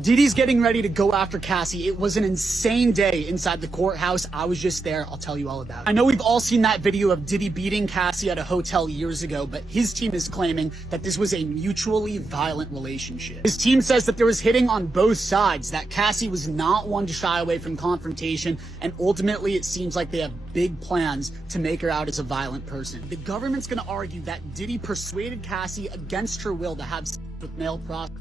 Diddy's getting ready to go after Cassie. It was an insane day inside the courthouse. I was just there. I'll tell you all about it. I know we've all seen that video of Diddy beating Cassie at a hotel years ago, but his team is claiming that this was a mutually violent relationship. His team says that there was hitting on both sides, that Cassie was not one to shy away from confrontation, and ultimately it seems like they have big plans to make her out as a violent person. The government's gonna argue that Diddy persuaded Cassie against her will to have sex with male prostitutes.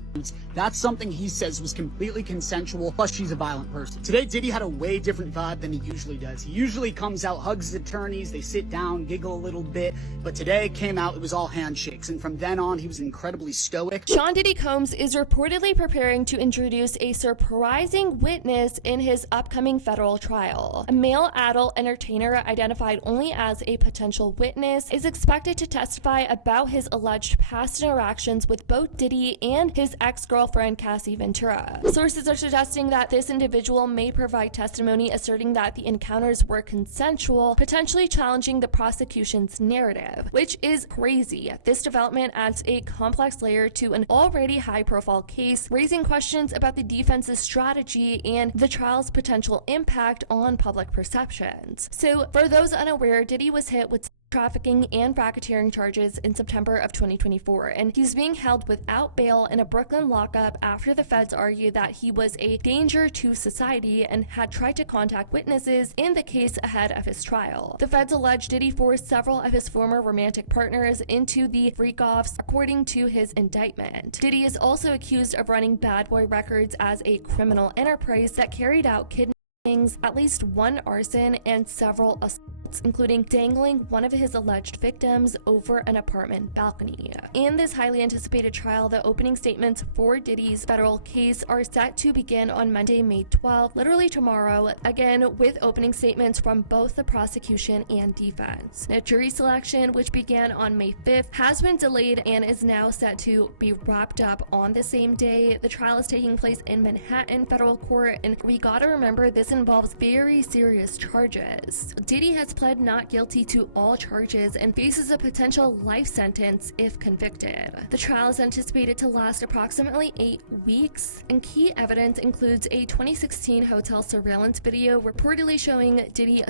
That's something he says was completely consensual, plus she's a violent person. Today, Diddy had a way different vibe than he usually does. He usually comes out, hugs his attorneys, they sit down, giggle a little bit, but today came out, it was all handshakes, and from then on, he was incredibly stoic. Sean Diddy Combs is reportedly preparing to introduce a surprising witness in his upcoming federal trial. A male adult entertainer identified only as a potential witness is expected to testify about his alleged past interactions with both Diddy and his ex-girlfriend Cassie Ventura. Sources are suggesting that this individual may provide testimony asserting that the encounters were consensual, potentially challenging the prosecution's narrative, which is crazy. This development adds a complex layer to an already high-profile case, raising questions about the defense's strategy and the trial's potential impact on public perceptions. So, for those unaware, Diddy was hit with trafficking and racketeering charges in September of 2024, and he's being held without bail in a Brooklyn lockup after the feds argued that he was a danger to society and had tried to contact witnesses in the case ahead of his trial. The feds alleged Diddy forced several of his former romantic partners into the freak-offs, according to his indictment. Diddy is also accused of running Bad Boy Records as a criminal enterprise that carried out kidnappings, at least one arson, and several assaults, including dangling one of his alleged victims over an apartment balcony. In this highly anticipated trial, the opening statements for Diddy's federal case are set to begin on Monday, May 12th, literally tomorrow, again with opening statements from both the prosecution and defense. Now, jury selection, which began on May 5th, has been delayed and is now set to be wrapped up on the same day. The trial is taking place in Manhattan federal court, and we gotta remember this involves very serious charges. Diddy has pled not guilty to all charges and faces a potential life sentence if convicted. The trial is anticipated to last approximately 8 weeks, and key evidence includes a 2016 hotel surveillance video reportedly showing Diddy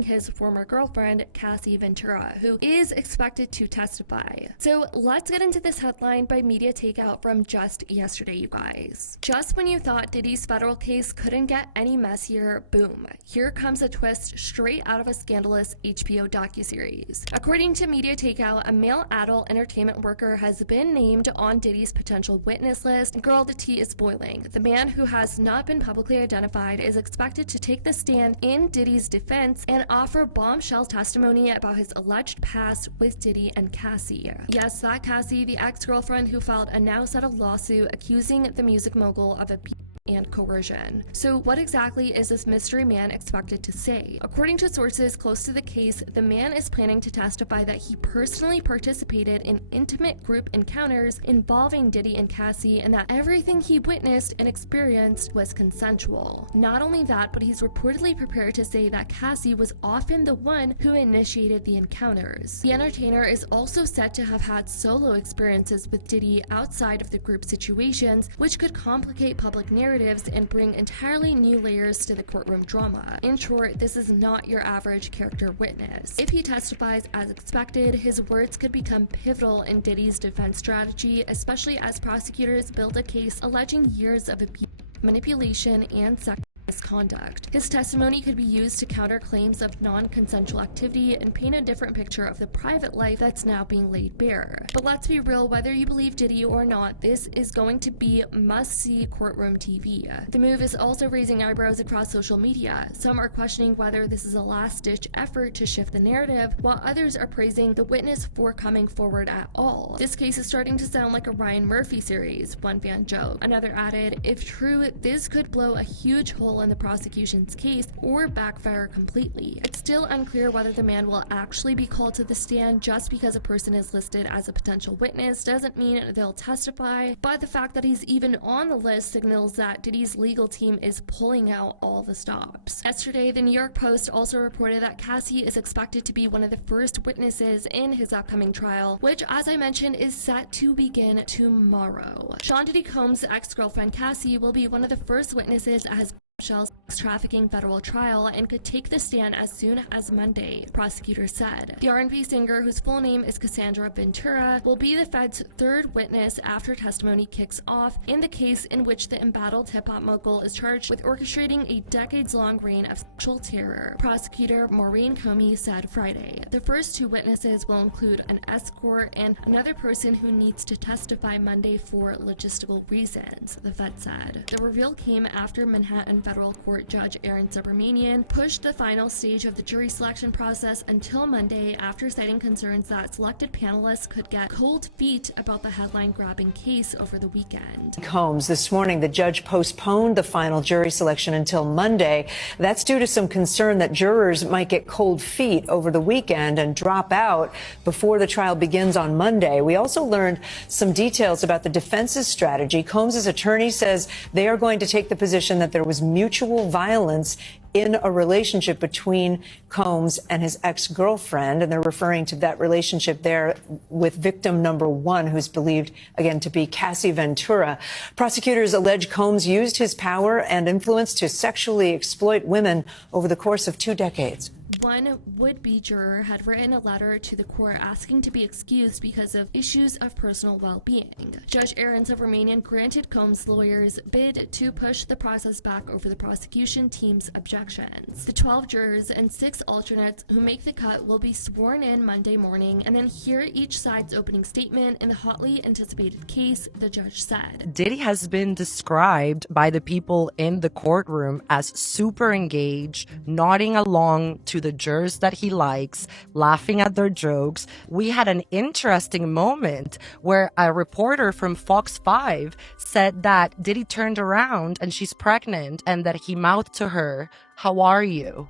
his former girlfriend, Cassie Ventura, who is expected to testify. So let's get into this headline by Media Takeout from just yesterday, you guys. Just when you thought Diddy's federal case couldn't get any messier, boom, here comes a twist straight out of a scandalous HBO docuseries. According to Media Takeout, a male adult entertainment worker has been named on Diddy's potential witness list. Girl, the tea is boiling. The man, who has not been publicly identified, is expected to take the stand in Diddy's defense and offer bombshell testimony about his alleged past with Diddy and Cassie. Yes, that Cassie, the ex-girlfriend who filed a now settled lawsuit accusing the music mogul of abuse and coercion. So what exactly is this mystery man expected to say? According to sources close to the case, the man is planning to testify that he personally participated in intimate group encounters involving Diddy and Cassie, and that everything he witnessed and experienced was consensual. Not only that, but he's reportedly prepared to say that Cassie was often the one who initiated the encounters. The entertainer is also said to have had solo experiences with Diddy outside of the group situations, which could complicate public narratives and bring entirely new layers to the courtroom drama. In short, this is not your average character witness. If he testifies as expected, his words could become pivotal in Diddy's defense strategy, especially as prosecutors build a case alleging years of abuse, manipulation, and sexual misconduct. His testimony could be used to counter claims of non-consensual activity and paint a different picture of the private life that's now being laid bare. But let's be real, whether you believe Diddy or not, this is going to be must-see courtroom TV. The move is also raising eyebrows across social media. Some are questioning whether this is a last-ditch effort to shift the narrative, while others are praising the witness for coming forward at all. This case is starting to sound like a Ryan Murphy series, one fan joked. Another added, if true, this could blow a huge hole in the prosecution's case or backfire completely. It's still unclear whether the man will actually be called to the stand. Just because a person is listed as a potential witness doesn't mean they'll testify, but the fact that he's even on the list signals that Diddy's legal team is pulling out all the stops. Yesterday, the New York Post also reported that Cassie is expected to be one of the first witnesses in his upcoming trial, which, as I mentioned, is set to begin tomorrow. Sean Diddy Combs' ex-girlfriend Cassie will be one of the first witnesses as Michelle's trafficking federal trial and could take the stand as soon as Monday, prosecutors said. The R&B singer, whose full name is Cassandra Ventura, will be the Fed's third witness after testimony kicks off in the case in which the embattled hip-hop mogul is charged with orchestrating a decades-long reign of sexual terror. Prosecutor Maureen Comey said Friday. The first two witnesses will include an escort and another person who needs to testify Monday for logistical reasons, the Fed said. The reveal came after Manhattan Federal Court Judge Aaron Subramanian pushed the final stage of the jury selection process until Monday after citing concerns that selected panelists could get cold feet about the headline-grabbing case over the weekend. Combs, this morning, the judge postponed the final jury selection until Monday. That's due to some concern that jurors might get cold feet over the weekend and drop out before the trial begins on Monday. We also learned some details about the defense's strategy. Combs' attorney says they are going to take the position that there was mutual violence in a relationship between Combs and his ex-girlfriend, and they're referring to that relationship there with victim number one, who's believed, again, to be Cassie Ventura. Prosecutors allege Combs used his power and influence to sexually exploit women over the course of 2 decades. One would-be juror had written a letter to the court asking to be excused because of issues of personal well-being. Judge Aaron Subramanian granted Combs' lawyers' bid to push the process back over the prosecution team's objections. The 12 jurors and 6 alternates who make the cut will be sworn in Monday morning and then hear each side's opening statement in the hotly anticipated case, the judge said. Diddy has been described by the people in the courtroom as super engaged, nodding along to the jurors that he likes, laughing at their jokes. We had an interesting moment where a reporter from Fox 5 said that Diddy turned around and she's pregnant and that he mouthed to her, "How are you?"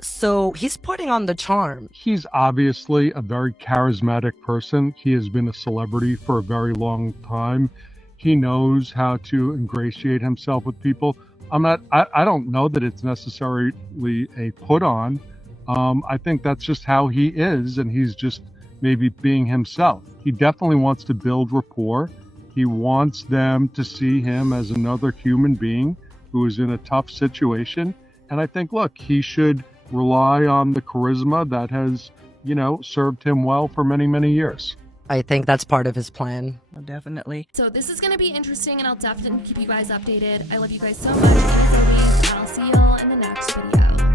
So he's putting on the charm. He's obviously a very charismatic person. He has been a celebrity for a very long time. He knows how to ingratiate himself with people. I don't know that it's necessarily a put on. I think that's just how he is, and he's just maybe being himself. He definitely wants to build rapport. He wants them to see him as another human being who is in a tough situation. And I think, look, he should rely on the charisma that has, served him well for many, many years. I think that's part of his plan. Definitely. So this is going to be interesting, and I'll definitely keep you guys updated. I love you guys so much. As always, I'll see you all in the next video.